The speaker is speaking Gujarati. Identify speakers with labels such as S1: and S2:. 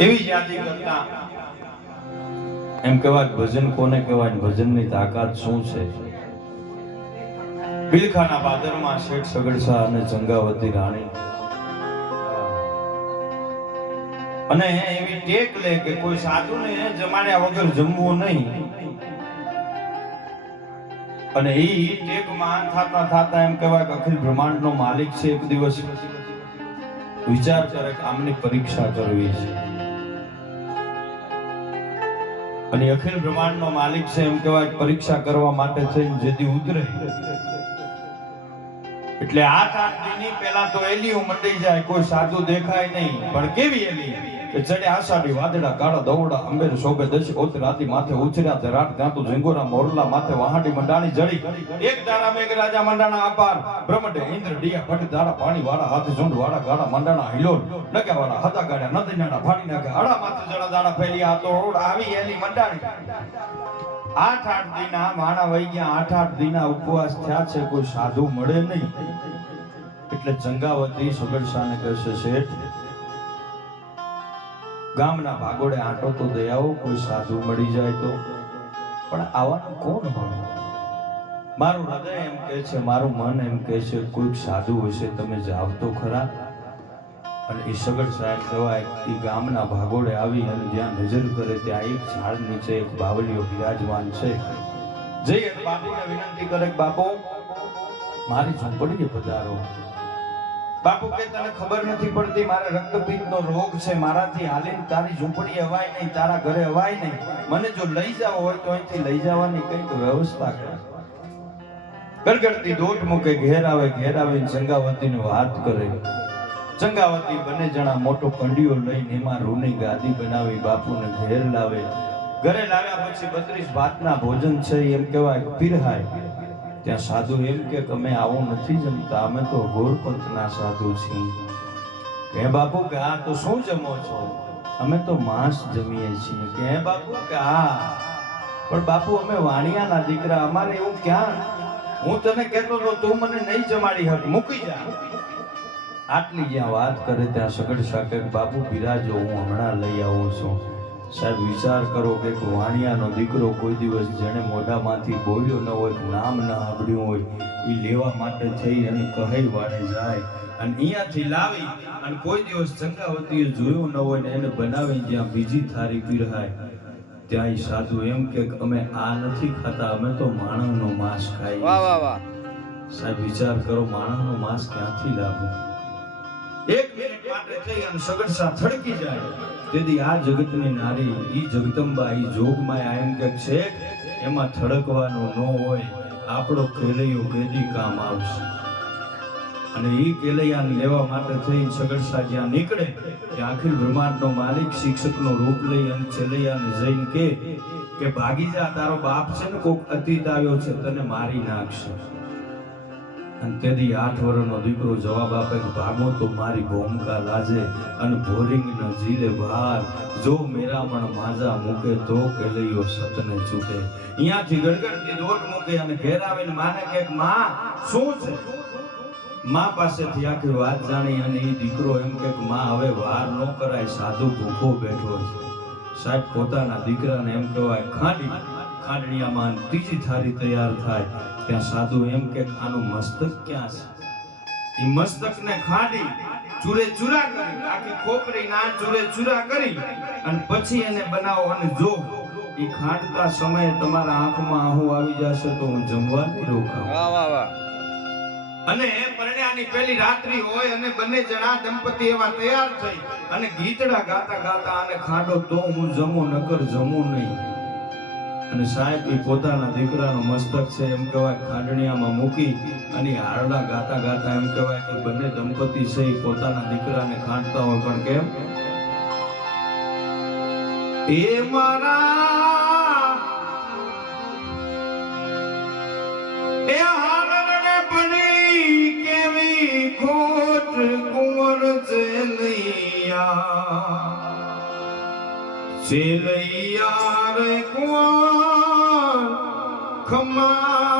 S1: એવી યાદી કરતા. એમ કહેવાય ભજન કોને કહેવાય ભજનની તાકાત શું છે? બિલખાના બાદરમાં શેઠ સગડસા અને જંગાવતી રાણી. અને એવી ટેક લે કે કોઈ સાધુને જમાડ્યા વગર જમવું નહીં. અને એ ટેક માન થાતા થાતા એમ કહેવાય કે અખિલ બ્રહ્માંડનો માલિક છે એક દિવસ. વિચાર કરે કે આમની પરીક્ષા કરવી છે. અને અખિલ બ્રહ્માંડનો માલિક છે એમ કહેવાય પરીક્ષા કરવા માટે છે જેથી ઉતરે. એટલે આઠ આઠ દિની પહેલા તો એલી ઉમટી જાય, કોઈ સાધુ દેખાય નહીં. પણ કેવી એલી? ચડે આષાઢી વાદળા કાળા દવડા અંબેર શોભે દશ, ઓત માથે ઉછર્યા તે રાત, ત્યાં તો ઝીંગોરા, મોરલા માથે વાહાડી મંડાણી જડી. એક તારા મેઘ રાજા મંડાણા આપાર, બ્રહ્મડે ઇન્દ્ર, ડિયા ભટ દાડા પાણી વાળા, હાથ, ઝુંડ, વાળા ગાડા મંડાણા હિલોલ નગ્યા વાળા હતા ગાડા નદી નાડા ફાડી નાખે હડા, માથે જડા, દાડા ફેલ્યા તો આવી એલી મંડાણી. આઠ આઠ દિના માણા વહી ગયા, આઠ આઠ દિના ઉપવાસ થયા છે, કોઈ સાધુ મળે નહીં. એટલે જંગાવતી ને કહેશે, શેઠ ગામના ભાગોડે આંટો તો દયાઓ કોઈ સાધુ મળી જાય તો. પણ આવવાનું કોણ હોય? મારું હૃદય એમ કહે છે, મારું મન એમ કહે છે, કોઈક સાધુ હશે, તમે જાવ તો ખરા. અને એ સગડ સાહેબ કહેવાય એ ગામના ભાગોડે આવી અને જ્યાં નજર કરે ત્યાં એક ઝાડ નીચે એક બાવલીઓ બિરાજમાન છે. જઈ બાપુને વિનંતી કરે બાપુ, મારી ઝુંપડીએ પધારો. બાપુ કે, તને ખબર નથી પડતી મારે રક્તપિત્તનો રોગ છે? મારાથી હાલીને તારી ઝૂંપડી અવાય નહીં, તારા ઘરે અવાય નહીં. મને જો લઈ જાવ હોય તો અહીંથી લઈ જવાની કંઈક વ્યવસ્થા કર. ગરગડતી દોટ મૂકે, ઘેર આવે, ઘેર આવીને સંગાવતીને વાત કરે. ચંગાવતી બંને જણા મોટો કંડિયો લઈને એમાં રૂની ગાદી બનાવી બાપુને ઘેર લાવે. ઘરે લાવ્યા પછી બત્રીસ ભાતના ભોજન છે, એમ કહેવાય, પીરહાય. ત્યાં સાધુ એમ કે અમે આવું નથી જમતા, અમે તો ગોરપંથના સાધુ છીએ. કે બાપુ, કે આ તો શું જમો છો? અમે તો માંસ જમીએ છીએ. કે બાપુ, કે આ? પણ બાપુ, અમે વાણિયાના દીકરા, અમારે એવું ક્યાં? હું તને કહેતો તો તું મને નહીં જમાડી હક, મૂકી જા. આટલી જ્યાં વાત કરે, ત્યાં સગડ શાકે બાપુ, બિરાજો, હું હમણાં લઈ આવું છું. સાહેબ વિચાર કરો કે એક વાણિયાનો દીકરો કોઈ દિવસ જેણે મોઢામાંથી બોલ્યો ન હોય નામ ન આવડ્યું હોય એ લેવા માટે થઈ અને કહે વાળે જાય. અને અહીંયાથી લાવી અને કોઈ દિવસ ચંગાવતીએ જોયું ન હોય ને એને બનાવી જ્યાં બીજી થારી પીરહાય ત્યાં સાધુ એમ કે અમે આ નથી ખાતા અમે તો માણસનો માંસ ખાઈએ
S2: વાહ વાહ વાહ.
S1: સાહેબ વિચાર કરો માણસનો માંસ ક્યાંથી લાવવું? એક મિનિટ માટે થઈ અને સગડસા થડકી જાય. તેથી આ જગતની નારી, ઈ જગદંબા ઈ જોગમાં એમ કે છે, એમાં થડકવાનું ન હોય. આપણો કેલૈયો કેદી કામ આવશે. અને એ કેલૈયાને લેવા માટે થઈ સગડસા જ્યાં નીકળે કે આખી બ્રહ્માંડનો માલિક શિક્ષકનો રૂપ લઈ અને છેલૈયાને જઈને કે કે ભાગી જા તારો બાપ છે ને કોક અતીત આવ્યો છે, તને મારી નાખશે. અને તેથી આઠ વર્ષનો દીકરો જવાબ આપે કે ભાગો તો મારી ભૂમિકા લાજે અને ભોરિંગ ન જીલે ભાર. જો મેરામણ માજા મૂકે તો કેલૈયો સતને ચૂકે. અહીંયાથી ગડગડતી દોટ મૂકે અને ઘેર આવીને માને કે, માં, શું છે? માં પાસેથી આખી વાત જાણી અને એ દીકરો એમ કે, માં, હવે વાર ન કરાય, સાધુ ભૂખો બેઠો છે. સાહેબ પોતાના દીકરાને એમ કહેવાય, ખાંડી. ખાંડણીયામાં ત્રીજી થારી તૈયાર થાય. ત્યાં સાધુ એમ કે આનું મસ્તક ક્યાં છે? એ મસ્તકને ખાડી ચૂરે ચૂરા કરી આખી ખોપરી ના ચૂરે ચૂરા કરી અને પછી એને બનાવો અને જો એ ખાંડતા સમયે તમારા આંખમાં આહુ આવી જશે તો હું જમવા નહીં રોકાઉં.
S2: વાહ વાહ વાહ.
S1: અને પરણ્યાની પહેલી રાત્રિ હોય અને બંને જણા દંપતી એવા તૈયાર થઈ અને ગીતડા ગાતા ગાતા અને ખાડો તો હું જમું નકર જમું નહીં. અને સાહેબ, એ પોતાના દીકરાનું મસ્તક છે એમ કહેવાય, ખાંડણીયામાં મૂકી અને હારડા ગાતા ગાતા એમ કહેવાય કે બંને દંપતી છે એ પોતાના દીકરાને ખાંડતા હોય પણ કેમ? એ મારા, એ કેવી ખોટ કુંવર ચેલૈયા ચેલૈયા રે કુંવર ખમા